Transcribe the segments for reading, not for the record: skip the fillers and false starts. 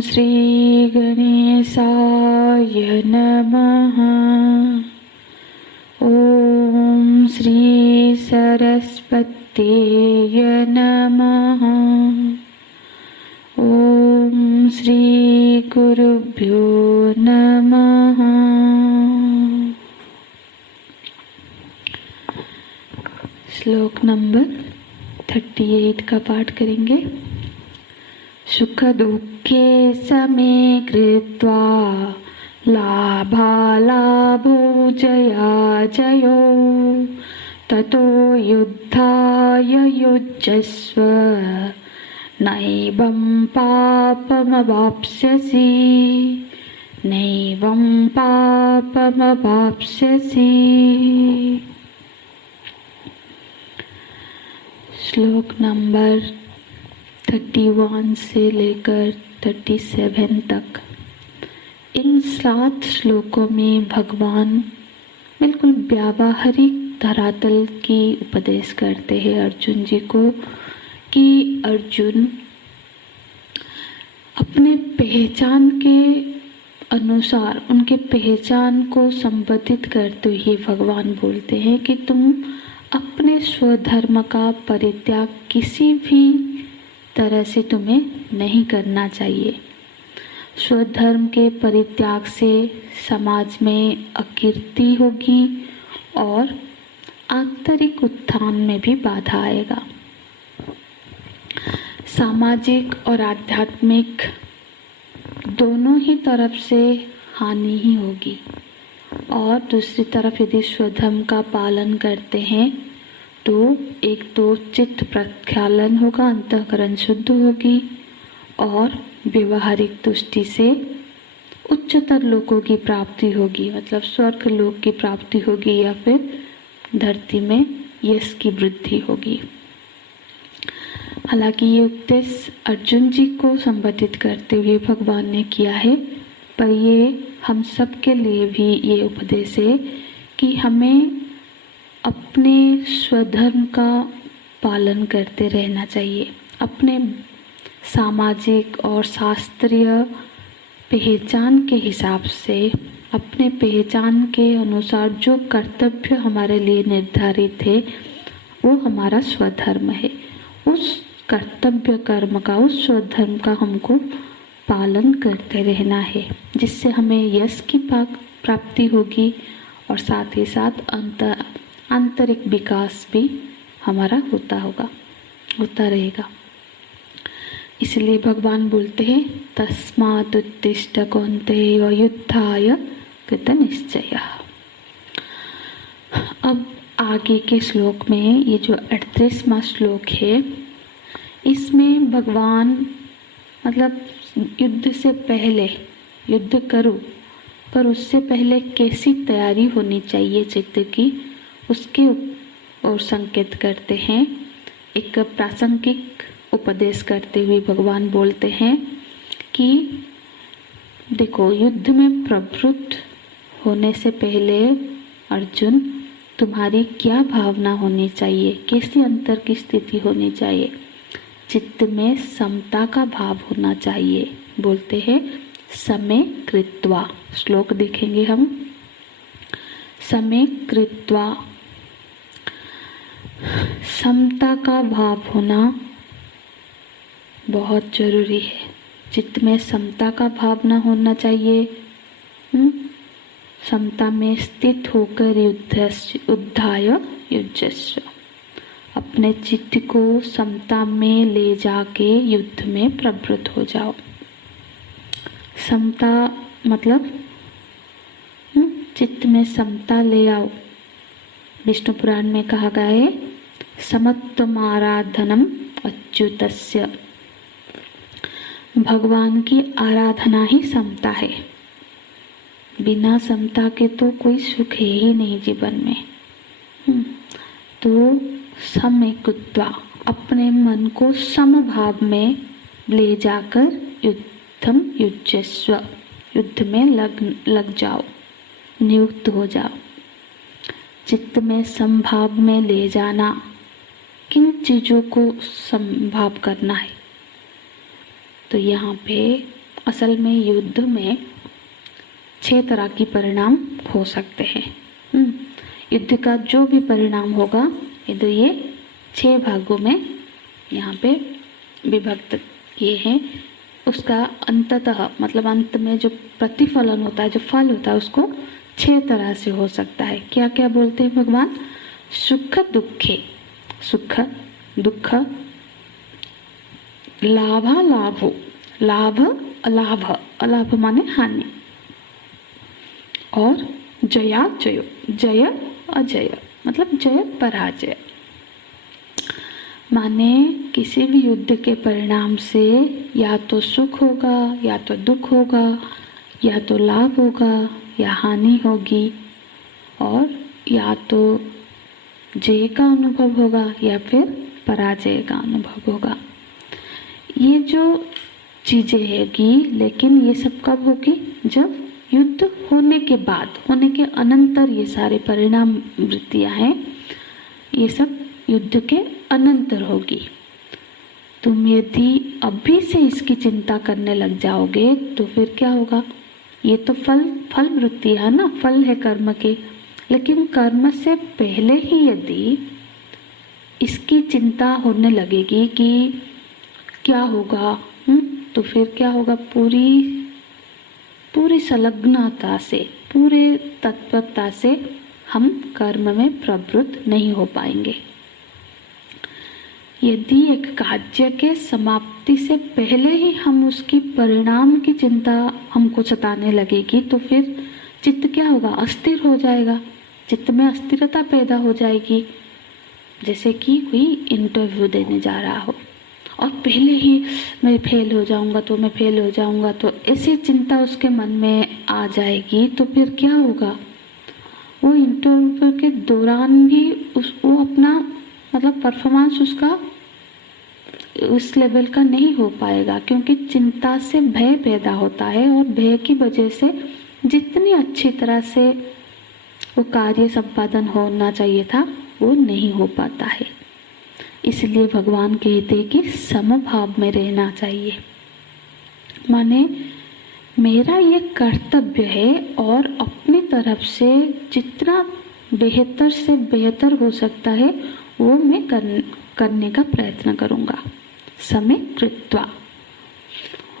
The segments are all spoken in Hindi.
श्री गणेशाय नमः। ओम श्री सरस्वत्यै नमः। ओम श्री गुरुभ्यो नमः। श्लोक नंबर 38 का पाठ करेंगे। सुख दुःखे समे कृत्वा लाभालाभो जया जयो ततो युद्धाय युज्यस्व नैवं पापमवाप्स्यसि नैवं पापमवाप्स्यसि। श्लोक नंबर 31 से लेकर 37 तक। इन 7 श्लोकों में भगवान बिल्कुल व्यावहारिक धरातल की उपदेश करते हैं अर्जुन जी को कि अर्जुन अपने पहचान के अनुसार उनके पहचान को संबोधित करते हुए भगवान बोलते हैं कि तुम अपने स्वधर्म का परित्याग किसी भी तरह से तुम्हें नहीं करना चाहिए। स्वधर्म के परित्याग से समाज में अकीर्ति होगी और आंतरिक उत्थान में भी बाधा आएगा। सामाजिक और आध्यात्मिक दोनों ही तरफ से हानि ही होगी। और दूसरी तरफ यदि स्वधर्म का पालन करते हैं तो एक तो चित्त प्रक्षालन होगा, अंतःकरण शुद्ध होगी और व्यवहारिक दृष्टि से उच्चतर लोकों की प्राप्ति होगी, मतलब स्वर्ग लोक की प्राप्ति होगी या फिर धरती में यश की वृद्धि होगी। हालांकि ये उपदेश अर्जुन जी को संबोधित करते हुए भगवान ने किया है, पर ये हम सब के लिए भी ये उपदेश है कि हमें अपने स्वधर्म का पालन करते रहना चाहिए। अपने सामाजिक और शास्त्रीय पहचान के हिसाब से, अपने पहचान के अनुसार जो कर्तव्य हमारे लिए निर्धारित है वो हमारा स्वधर्म है। उस कर्तव्य कर्म का, उस स्वधर्म का हमको पालन करते रहना है, जिससे हमें यश की प्राप्ति होगी और साथ ही साथ आंतरिक विकास भी हमारा होता रहेगा। इसलिए भगवान बोलते हैं तस्मात् उत्तिष्ठ कौन्तेय युद्धाय कृतनिश्चयः। अब आगे के श्लोक में ये जो 38वां श्लोक है, इसमें भगवान मतलब युद्ध से पहले युद्ध करो, पर उससे पहले कैसी तैयारी होनी चाहिए चित्त की, उसके और संकेत करते हैं। एक प्रासंगिक उपदेश करते हुए भगवान बोलते हैं कि देखो, युद्ध में प्रवृत्त होने से पहले अर्जुन तुम्हारी क्या भावना होनी चाहिए, कैसी अंतर की स्थिति होनी चाहिए। चित्त में समता का भाव होना चाहिए। बोलते हैं समे कृत्वा। श्लोक देखेंगे हम। समे कृत्वा, समता का भाव होना बहुत जरूरी है। चित्त में समता का भावना होना चाहिए। समता में स्थित होकर युद्धाय युज्यस्व, अपने चित्त को समता में ले जाके युद्ध में प्रवृत्त हो जाओ। समता मतलब चित्त में समता ले आओ। विष्णु पुराण में कहा गया है समत्वमाराधनम अच्युतस्य। भगवान की आराधना ही समता है। बिना समता के तो कोई सुख है ही नहीं जीवन में। तो समेकुत्वा, अपने मन को समभाव में ले जाकर युद्धम युज्यस्व, युद्ध में लग जाओ, नियुक्त हो जाओ। चित्त में समभाव में ले जाना, किन चीजों को संभाव करना है। तो यहाँ पे असल में युद्ध में 6 तरह की परिणाम हो सकते हैं। युद्ध का जो भी परिणाम होगा इधर ये 6 भागों में यहाँ पे विभक्त किए हैं। उसका अंततः मतलब अंत में जो प्रतिफलन होता है, जो फल होता है, उसको 6 तरह से हो सकता है। क्या क्या बोलते हैं भगवान? सुख दुखे, सुख दुख, लाभा लाभो, लाभ अलाभ, अलाभ माने हानि, और जया जयो, जय अजय मतलब जय पराजय। माने किसी भी युद्ध के परिणाम से या तो सुख होगा या तो दुख होगा, या तो लाभ होगा या हानि होगी, और या तो जय का अनुभव होगा या फिर पराजय का अनुभव होगा। ये जो चीजें हैगी, लेकिन ये सब कब होगी? जब युद्ध होने के बाद, होने के अनंतर ये सारे परिणाम वृत्तियां हैं, ये सब युद्ध के अनंतर होगी। तुम यदि अभी से इसकी चिंता करने लग जाओगे तो फिर क्या होगा? ये तो फल वृत्ति है ना, फल है कर्म के, लेकिन कर्म से पहले ही यदि इसकी चिंता होने लगेगी कि क्या होगा, तो फिर क्या होगा? पूरी संलग्नता से, पूरे तत्परता से हम कर्म में प्रवृत्त नहीं हो पाएंगे। यदि एक कार्य के समाप्ति से पहले ही हम उसकी परिणाम की चिंता हमको सताने लगेगी तो फिर चित्त क्या होगा? अस्थिर हो जाएगा, चित्त में अस्थिरता पैदा हो जाएगी। जैसे कि कोई इंटरव्यू देने जा रहा हो और पहले ही मैं फेल हो जाऊंगा तो मैं फेल हो जाऊंगा, तो ऐसी चिंता उसके मन में आ जाएगी, तो फिर क्या होगा? वो इंटरव्यू के दौरान भी वो अपना मतलब परफॉर्मेंस उसका उस लेवल का नहीं हो पाएगा, क्योंकि चिंता से भय पैदा होता है और भय की वजह से जितनी अच्छी तरह से वो कार्य संपादन होना चाहिए था वो नहीं हो पाता है। इसलिए भगवान कहते हैं कि समभाव में रहना चाहिए। माने मेरा ये कर्तव्य है और अपनी तरफ से जितना बेहतर से बेहतर हो सकता है वो मैं करने का प्रयत्न करूँगा। समय कृत्वा,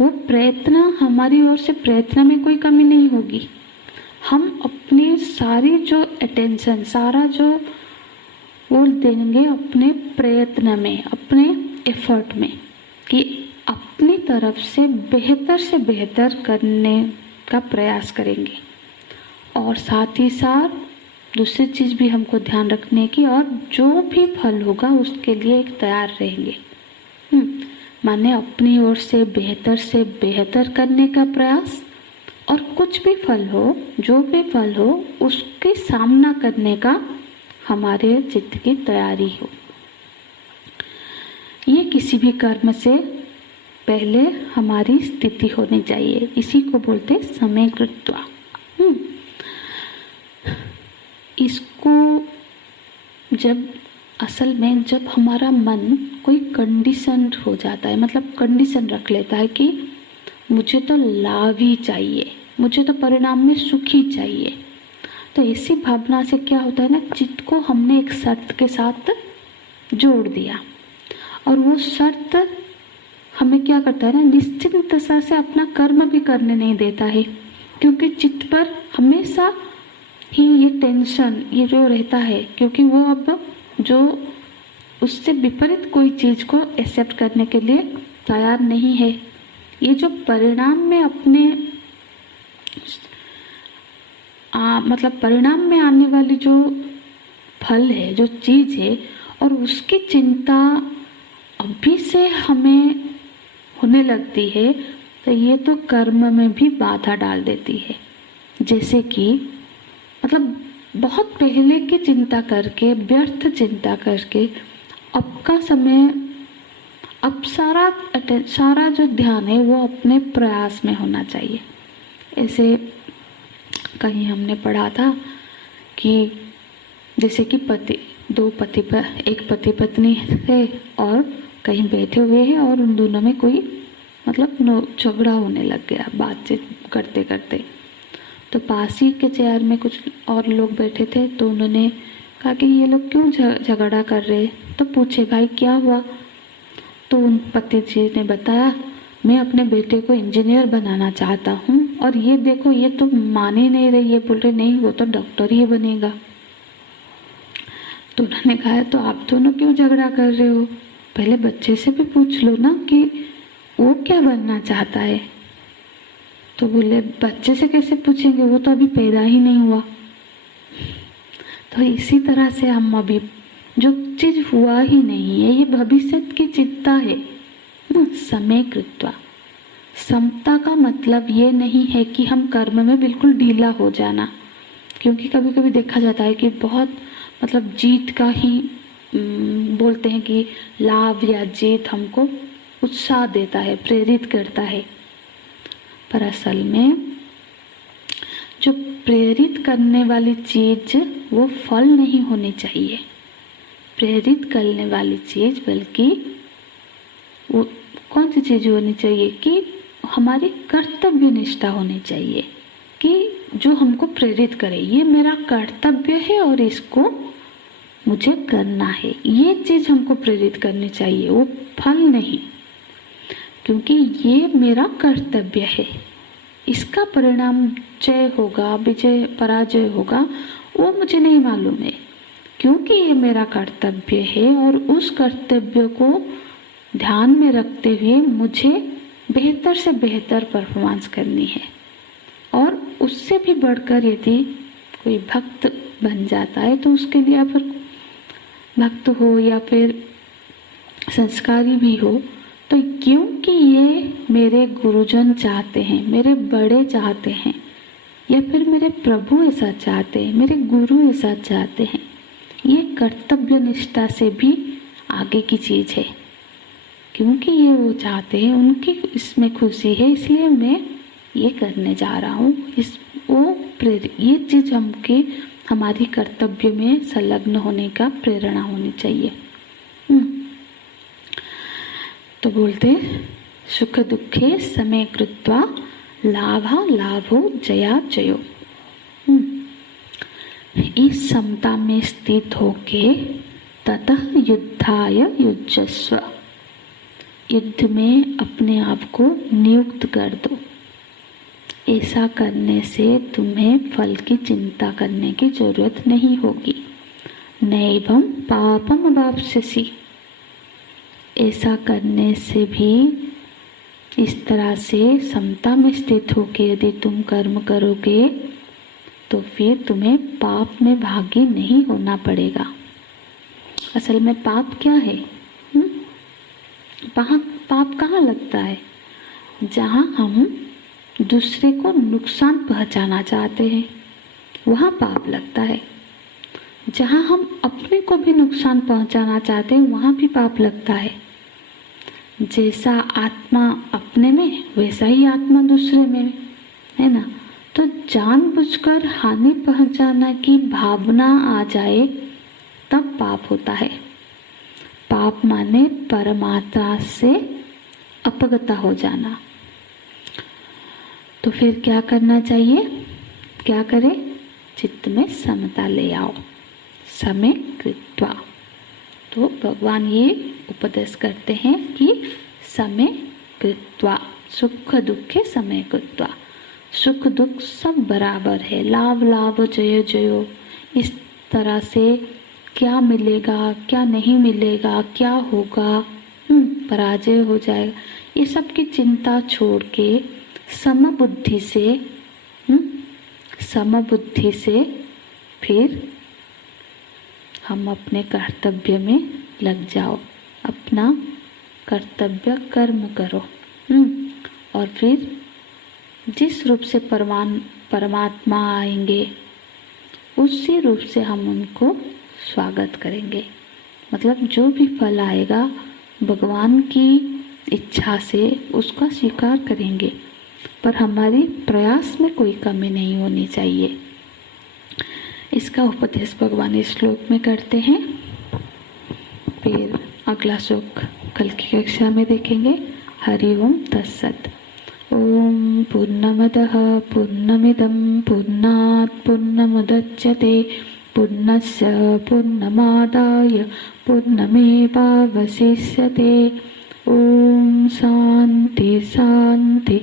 वो प्रयत्न, हमारी ओर से प्रयत्न में कोई कमी नहीं होगी। हम अपनी सारी जो अटेंशन, सारा जो वो देंगे अपने प्रयत्न में, अपने एफर्ट में, कि अपनी तरफ से बेहतर करने का प्रयास करेंगे। और साथ ही साथ दूसरी चीज़ भी हमको ध्यान रखने की, और जो भी फल होगा उसके लिए एक तैयार रहेंगे। माने अपनी ओर से बेहतर करने का प्रयास, और कुछ भी फल हो, जो भी फल हो, उसके सामना करने का हमारे चित्त की तैयारी हो। ये किसी भी कर्म से पहले हमारी स्थिति होनी चाहिए। इसी को बोलते समय कृत्वा। इसको जब हमारा मन कोई कंडीशन हो जाता है, मतलब कंडीशन रख लेता है कि मुझे तो लाभ ही चाहिए, मुझे तो परिणाम में सुख ही चाहिए, तो ऐसी भावना से क्या होता है ना, चित्त को हमने एक शर्त के साथ जोड़ दिया, और वो शर्त हमें क्या करता है ना, निश्चिंतता से अपना कर्म भी करने नहीं देता है, क्योंकि चित्त पर हमेशा ही ये टेंशन ये जो रहता है, क्योंकि वो अब जो उससे विपरीत कोई चीज को एक्सेप्ट करने के लिए तैयार नहीं है। ये जो परिणाम में अपने मतलब परिणाम में आने वाली जो फल है, जो चीज है, और उसकी चिंता अभी से हमें होने लगती है, तो ये तो कर्म में भी बाधा डाल देती है। जैसे कि मतलब बहुत पहले की चिंता करके, व्यर्थ चिंता करके, अब का समय, अब सारा जो ध्यान है वो अपने प्रयास में होना चाहिए। ऐसे कहीं हमने पढ़ा था कि जैसे कि एक पति पत्नी है और कहीं बैठे हुए हैं और उन दोनों में कोई मतलब झगड़ा होने लग गया बातचीत करते करते। तो पास ही के चेयर में कुछ और लोग बैठे थे, तो उन्होंने कहा कि ये लोग क्यों झगड़ा कर रहे। तो पूछे भाई क्या हुआ। तो उन पति जी ने बताया, मैं अपने बेटे को इंजीनियर बनाना चाहता हूँ और ये देखो ये तो मान ही नहीं रही है, बोल रहे नहीं वो तो डॉक्टर ही बनेगा। तो उन्होंने कहा तो आप दोनों क्यों झगड़ा कर रहे हो, पहले बच्चे से भी पूछ लो ना कि वो क्या बनना चाहता है। तो बोले बच्चे से कैसे पूछेंगे, वो तो अभी पैदा ही नहीं हुआ। तो इसी तरह से हम अभी जो चीज हुआ ही नहीं है, ये भविष्य की चिंता है। समय कृत्वा, समता का मतलब ये नहीं है कि हम कर्म में बिल्कुल ढीला हो जाना, क्योंकि कभी कभी देखा जाता है कि बहुत मतलब जीत का ही बोलते हैं कि लाभ या जीत हमको उत्साह देता है, प्रेरित करता है। पर असल में जो प्रेरित करने वाली चीज वो फल नहीं होनी चाहिए। प्रेरित करने वाली चीज बल्कि वो कौन सी चीज होनी चाहिए कि हमारी कर्तव्य निष्ठा होनी चाहिए, कि जो हमको प्रेरित करे, ये मेरा कर्तव्य है और इसको मुझे करना है, ये चीज हमको प्रेरित करनी चाहिए, वो फल नहीं। क्योंकि ये मेरा कर्तव्य है, इसका परिणाम जय होगा विजय पराजय होगा वो मुझे नहीं मालूम है। क्योंकि ये मेरा कर्तव्य है और उस कर्तव्य को ध्यान में रखते हुए मुझे बेहतर से बेहतर परफॉर्मेंस करनी है। और उससे भी बढ़कर यदि कोई भक्त बन जाता है तो उसके लिए फिर भक्त हो या फिर संस्कारी भी हो, तो क्योंकि ये मेरे गुरुजन चाहते हैं, मेरे बड़े चाहते हैं, या फिर मेरे प्रभु ऐसा चाहते हैं, मेरे गुरु ऐसा चाहते हैं, ये कर्तव्य निष्ठा से भी आगे की चीज है। क्योंकि ये वो चाहते हैं, उनकी इसमें खुशी है, इसलिए मैं ये करने जा रहा हूँ। ये चीज हमके हमारी कर्तव्य में संलग्न होने का प्रेरणा होनी चाहिए। तो बोलते सुख दुखे समय कृत्वा लाभा लाभो जया जयो। इस समता में स्थित होके ततः युद्धाय युज्यस्व, युद्ध में अपने आप को नियुक्त कर दो। ऐसा करने से तुम्हें फल की चिंता करने की जरूरत नहीं होगी। नैवं पापम वाप्स्यसि, ऐसा करने से भी इस तरह से समता में स्थित होकर यदि तुम कर्म करोगे तो फिर तुम्हें पाप में भागी नहीं होना पड़ेगा। असल में पाप क्या है? पाप कहाँ लगता है? जहाँ हम दूसरे को नुकसान पहुँचाना चाहते हैं वहाँ पाप लगता है। जहाँ हम अपने को भी नुकसान पहुँचाना चाहते हैं वहाँ भी पाप लगता है। जैसा आत्मा अपने में वैसा ही आत्मा दूसरे में है ना। तो जानबूझकर हानि पहुंचाना की भावना आ जाए तब पाप होता है। पाप माने परमात्मा से अपगता हो जाना। तो फिर क्या करना चाहिए? क्या करें? चित्त में समता ले आओ, समय कृत्वा। तो भगवान ये उपदेश करते हैं कि समय कृत्वा, सुख दुखे समय कृत्वा। सुख दुख सब बराबर है, लाभ लाभ जयो जयो। इस तरह से क्या मिलेगा क्या नहीं मिलेगा, क्या होगा, पराजय हो जाएगा, ये सब की चिंता छोड़ के समबुद्धि से फिर हम अपने कर्तव्य में लग जाओ, अपना कर्तव्य कर्म करो। और फिर जिस रूप से परमात्मा आएंगे उसी रूप से हम उनको स्वागत करेंगे। मतलब जो भी फल आएगा भगवान की इच्छा से उसका स्वीकार करेंगे, पर हमारी प्रयास में कोई कमी नहीं होनी चाहिए। इसका उपदेश भगवान इस श्लोक में करते हैं। फिर अगला श्लोक कल की कक्षा में देखेंगे। हरि ओम तत्सत्। ओम पूर्णमदः पूर्णमिदं पूर्णात् पूर्णमुदच्यते पूर्णस्य पूर्णमादाय पूर्णमेवावशिष्यते। ओम शांति शांति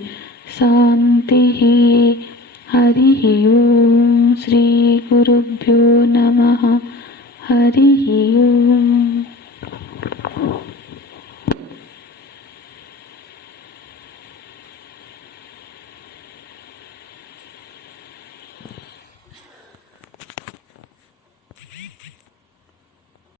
शांतिः। हरिः ओम। श्री गुरुभ्यो नमः। हरिः ओम।